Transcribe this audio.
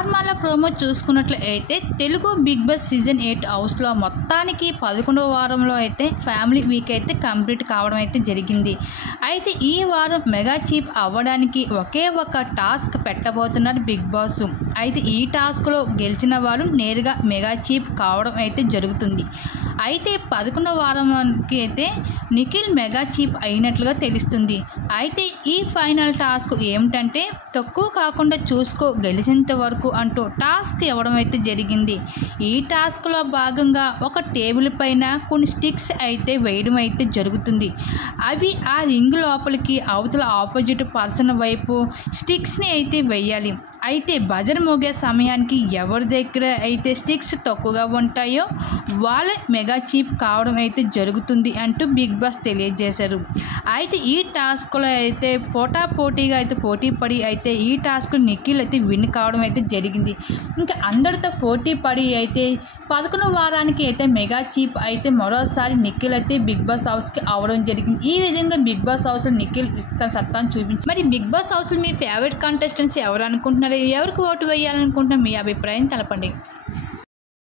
Normal promo చూసుకున్నట్లయితే Telugu big boss season 8 హౌస్లో మొత్తానికి 11వ వారంలో అయితే ఫ్యామిలీ వీక్ అయితే కంప్లీట్ కావడం అయితే జరిగింది. అయితే ఈ వారం మెగా చీఫ్ అవ్వడానికి ఒకే ఒక టాస్క్ పెట్టబోతున్నారు బిగ్ బాస్. అయితే ఈ టాస్క్లో గెలిచిన వారు నేరుగా మెగా చీఫ్ కావడం అయితే జరుగుతుంది. అయితే 11వ వారానికి అయితే నిఖిల్ మెగా చీఫ్ అయినట్లుగా తెలుస్తుంది. అయితే ఈ ఫైనల్ టాస్క్ ఏమిటంటే తక్కువ కాకుండా చూసుకో గెలిచేంత వరకు అంటూ టాస్క్ ఇవ్వడం అయితే జరిగింది. ఈ టాస్క్లో భాగంగా ఒక టేబుల్ పైన కొన్ని స్టిక్స్ అయితే వేయడం అయితే జరుగుతుంది. అవి ఆ రింగ్ లోపలికి అవతల ఆపోజిట్ పర్సన్ వైపు స్టిక్స్ని అయితే వేయాలి. అయితే బజర్ మోగే సమయానికి ఎవరి దగ్గర అయితే స్టిక్స్ తక్కువగా ఉంటాయో వాళ్ళే మెగా చీఫ్ కావడం అయితే జరుగుతుంది అంటూ బిగ్ బాస్ తెలియజేశారు. అయితే ఈ టాస్క్లో అయితే పోటాపోటీగా అయితే పోటీ పడి అయితే ఈ టాస్క్ నిఖిల్ అయితే విన్ కావడం అయితే జరిగింది. ఇంకా అందరితో పోటీ పడి అయితే 11వ వారానికి అయితే మెగా చీఫ్ అయితే మరోసారి నిఖిల్ అయితే బిగ్ బాస్ హౌస్కి అవడం జరిగింది. ఈ విధంగా బిగ్ బాస్ హౌస్లో నిఖిల్ తన సత్తాను చూపించి మరి బిగ్ బాస్ హౌస్లో మీ ఫేవరెట్ కంటెస్టెంట్స్ ఎవరు అనుకుంటున్నారు? ఎవరికి ఓటు వేయాలనుకుంటున్నారు? మీ అభిప్రాయం తెలపండి.